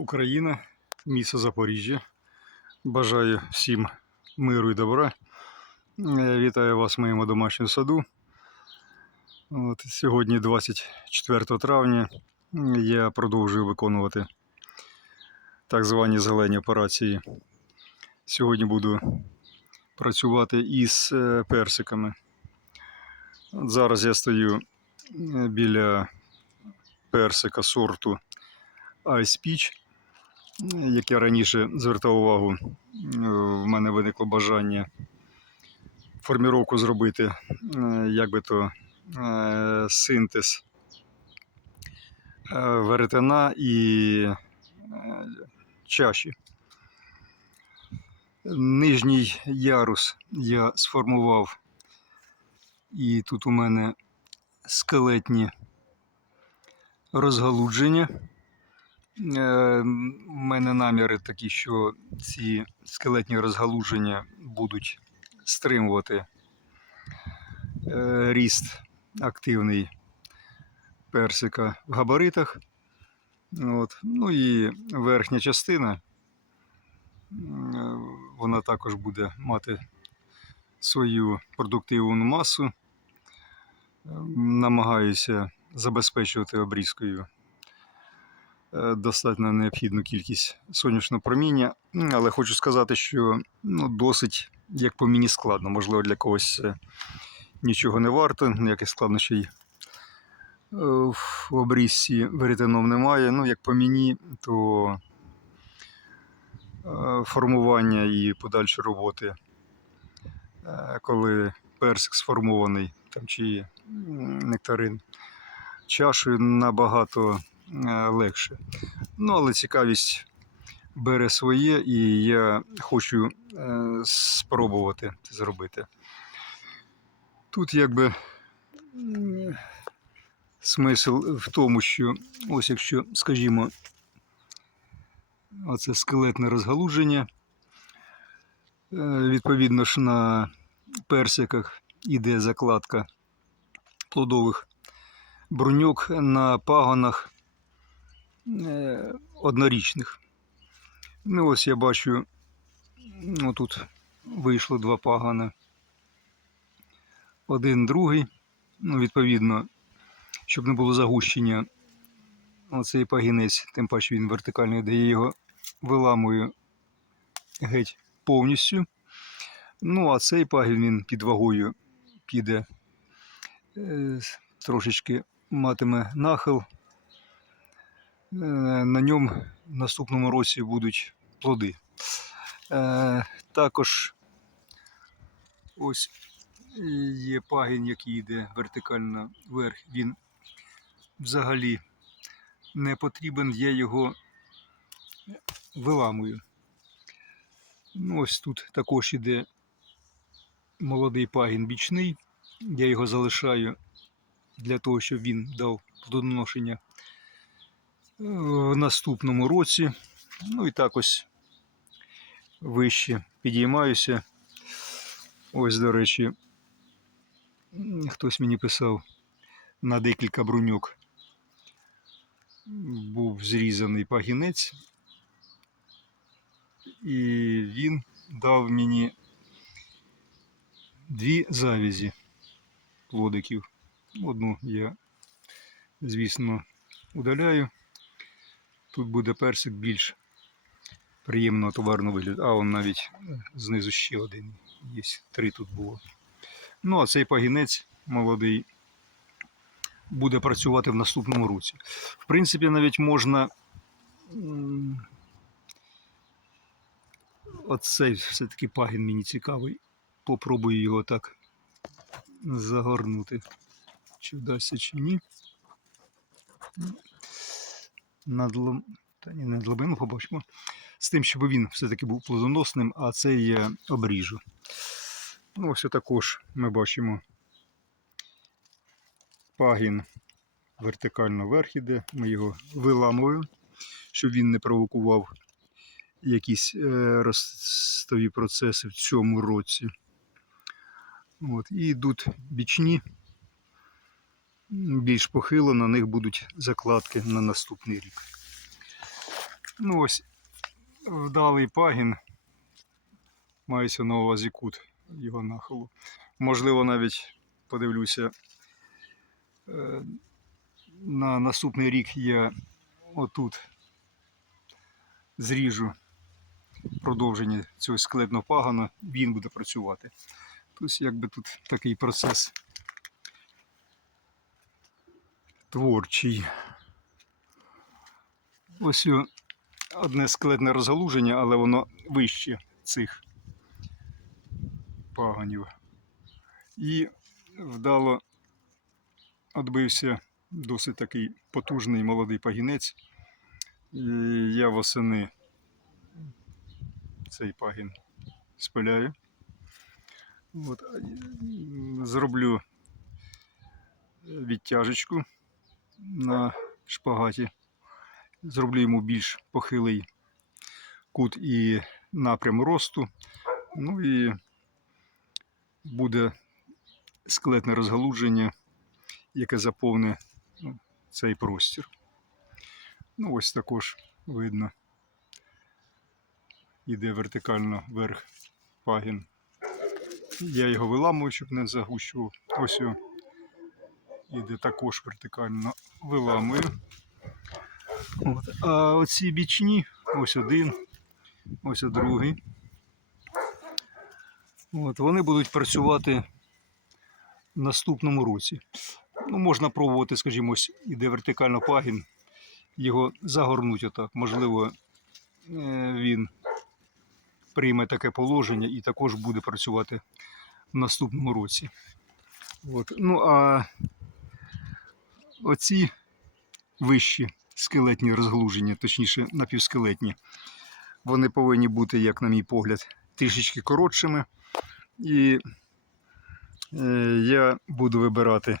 Україна, місто Запоріжжя. Бажаю всім миру і добра. Е, Вітаю вас в моєму домашньому саду. От, сьогодні, 24 травня, я продовжую виконувати так звані зелені операції. Сьогодні буду працювати із е, персиками. От зараз я стою е, біля персика сорту Ice Peach, як я раніше звертав увагу, е, в мене виникло бажання форміровку зробити, е, як би то е, синтез веретена і чаші. Нижній ярус я сформував, і тут у мене скелетні розгалудження. Е, У мене наміри такі, що ці скелетні розгалудження будуть стримувати е, ріст активний персика в габаритах. От. Ну і верхня частина, е, вона також буде мати свою продуктивну масу. Е, Намагаюся забезпечувати обрізкою достатньо необхідну кількість сонячного проміння. Але хочу сказати, що ну, досить, як по мені, складно. Можливо, для когось це нічого не варто, ніяких складнощів е, в обрізці веретеном немає. Ну, як по мені, то е, формування і подальші роботи, е, коли персик сформований там, чи нектарин чашею набагато е, легше. Ну, але цікавість бере своє, і я хочу е, спробувати це зробити. Тут якби смисл в тому, що ось якщо, скажімо, оце скелетне розгалудження, е, відповідно ж на персиках іде закладка плодових бруньок на пагонах е, однорічних. Ну, ось я бачу, ну, тут вийшло два пагона. Один, другий. Ну, відповідно, щоб не було загущення. Оцей пагінець, тим паче він вертикальний, де я його виламую геть повністю. Ну, а цей пагін він під вагою піде е, трошечки матиме нахил. Е, На ньому в наступному році будуть плоди. Е, Також ось є пагін, який йде вертикально вверх. Він взагалі не потрібен, я його виламую. Ну, ось тут також іде молодий пагін бічний. Я його залишаю для того, щоб він дав плодоношення в наступному році. Ну і так ось вище підіймаюся. Ось, до речі, хтось мені писав на декілька бруньок. Був зрізаний пагінець, і він дав мені дві завязі плодиків. Одну я, звісно, удаляю. Тут буде персик більш приємного товарного вигляду. А он навіть е, знизу ще один. Є три тут було. Ну, а цей пагінець молодий буде працювати в наступному році. В принципі, навіть можна. Оцей все-таки пагін мені цікавий. Попробую його так загорнути. Чи вдасться, чи ні. Надлом... Та ні, не глибину побачимо. З тим, щоб він все-таки був плодоносним, а цей я обріжу. Ну, ось також ми бачимо пагін вертикально вверх іде. Ми його виламуємо, щоб він не провокував якісь е, ростові процеси в цьому році. От, і йдуть бічні, більш похило, на них будуть закладки на наступний рік. Ну ось вдалий пагін. Мається на увазі кут його нахилу. Можливо, навіть подивлюся. е, На наступний рік я отут зріжу продовження цього скелетного пагана, він буде працювати. Тобто, якби тут такий процес творчий. Ось одне скелетне розгалуження, але воно вище цих паганів. І вдало відбився досить такий потужний молодий пагінець. І я восени цей пагін спиляю. От, зроблю відтяжечку на шпагаті. Зроблю йому більш похилий кут і напрям росту. Ну і буде скелетне розгалудження, яке заповне ну, цей простір. Ну, ось також видно. Іде вертикально вверх пагін. Я його виламую, щоб не загущував. Ось о, іде також вертикально виламую. От. А оці бічні, ось один, ось другий. От, вони будуть працювати в наступному році. Ну, можна пробувати, скажімо, ось іде вертикально пагін, його загорнуть отак. Можливо, е, він прийме таке положення і також буде працювати в наступному році. От. Ну а оці вищі скелетні розглуження, точніше напівскелетні, вони повинні бути, як на мій погляд, трішечки коротшими. І е, я буду вибирати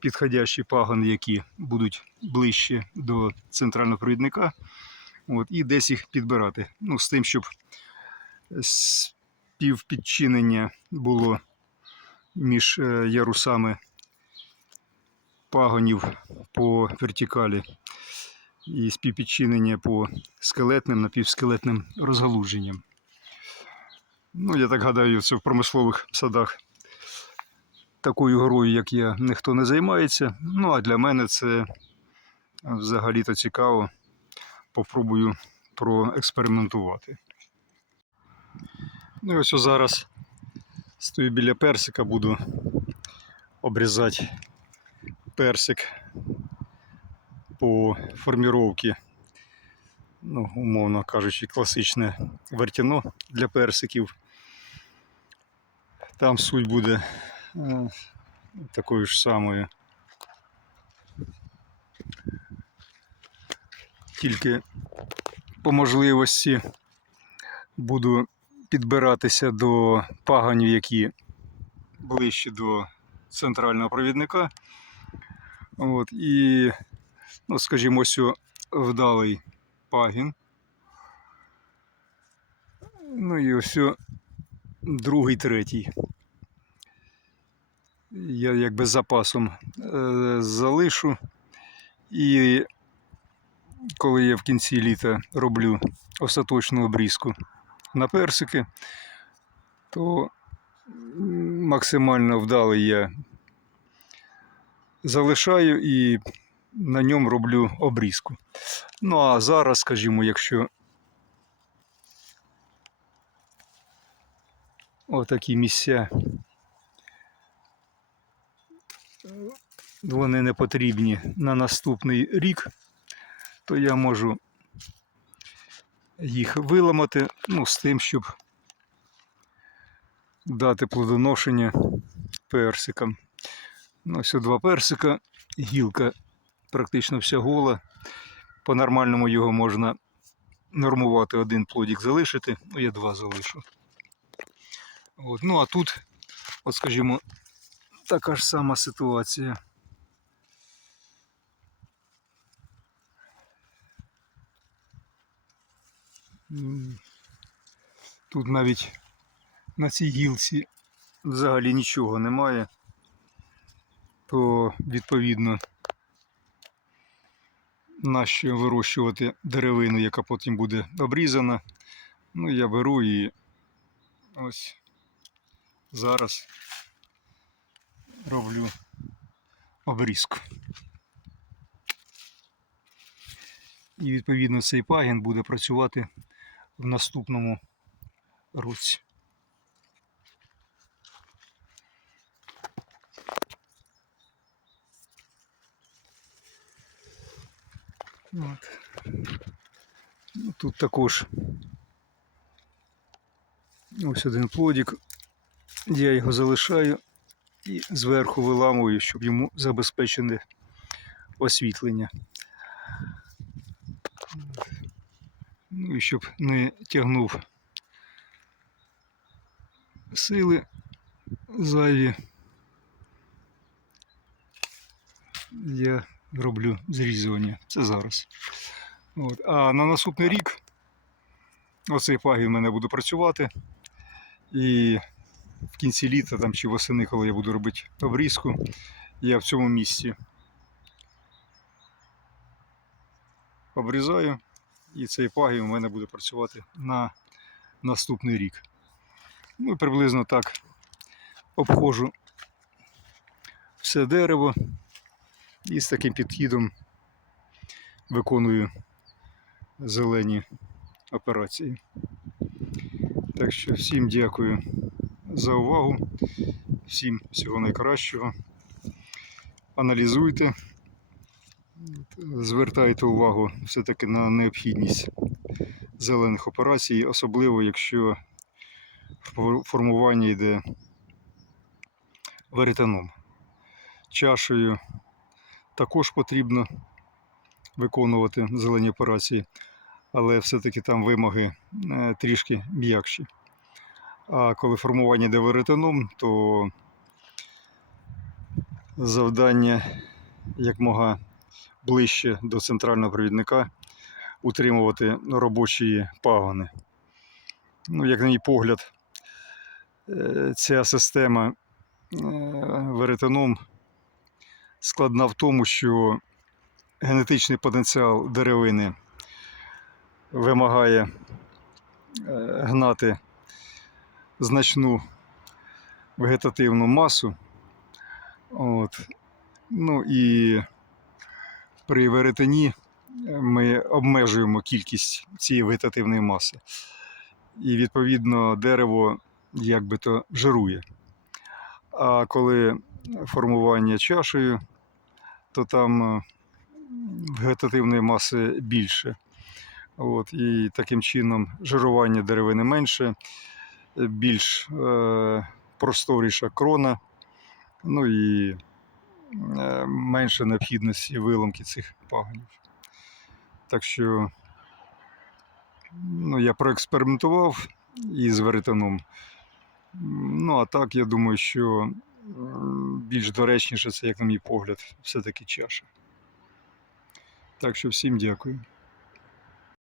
підходящі пагони, які будуть ближче до центрального провідника. От, і десь їх підбирати. Ну, з тим, щоб співпідчинення було між е, ярусами пагонів по вертикалі і співпідчинення по скелетним, напівскелетним розгалудженням. Ну, я так гадаю, це в промислових садах такою горою, як я, ніхто не займається. Ну, а для мене це взагалі-то цікаво. Попробую проекспериментувати. Ну і ось зараз стою біля персика, буду обрізати персик по форміровці, ну, умовно кажучи, класичне вертіно для персиків. Там суть буде е, такою ж самою. Тільки по можливості буду підбиратися до паганів, які ближче до центрального провідника. От, і, ну, скажімо, ось вдалий пагін. Ну і ось другий, третій. Я якби з запасом е, залишу. І коли я в кінці літа роблю остаточну обрізку на персики, то максимально вдалий я залишаю і на ньому роблю обрізку. Ну а зараз, скажімо, якщо отакі місця, вони не потрібні на наступний рік, то я можу їх виламати, ну, з тим, щоб дати плодоношення персикам. Ну, ось два персика, гілка практично вся гола. По-нормальному його можна нормувати, один плодик залишити, ну я два залишу. От. Ну а тут, от скажімо, така ж сама ситуація. Тут навіть на цій гілці взагалі нічого немає, то відповідно нащо вирощувати деревину, яка потім буде обрізана. Ну, я беру і ось зараз роблю обрізку. І відповідно цей пагін буде працювати в наступному році. От. Ну, Тут також ось один плодик. Я його залишаю і зверху виламую, щоб йому забезпечене освітлення. Ну і щоб не тягнув сили зайві. Я роблю зрізування. Це зараз. От. А на наступний рік оцей пагін в мене буде працювати. І в кінці літа там, чи восени, коли я буду робити обрізку, я в цьому місці обрізаю, і цей пагін у мене буде працювати на наступний рік. Ну і приблизно так обходжу все дерево і з таким підхідом виконую зелені операції. Так що всім дякую за увагу, всім всього найкращого. Аналізуйте, звертайте увагу все-таки на необхідність зелених операцій, особливо якщо фор- формування йде веретеном. Чашею також потрібно виконувати зелені операції, але все-таки там вимоги е, трішки м'якші. А коли формування йде веретеном, то завдання якмога ближче до центрального провідника утримувати робочі пагони. Ну, як на мій погляд, е, ця система е, веретеном складна в тому, що генетичний потенціал деревини вимагає е, гнати значну вегетативну масу. От. Ну і при веретені ми обмежуємо кількість цієї вегетативної маси. І відповідно дерево як би то жирує. А коли формування чашею, то там е, вегетативної маси більше. От, і таким чином жирування деревини менше, більш е, просторіша крона, ну і е, менше необхідності виламки цих пагонів. Так що ну, я проекспериментував із веретеном. Ну, а так, я думаю, що більш доречніше це, як на мій погляд, все-таки чаша. Так що всім дякую.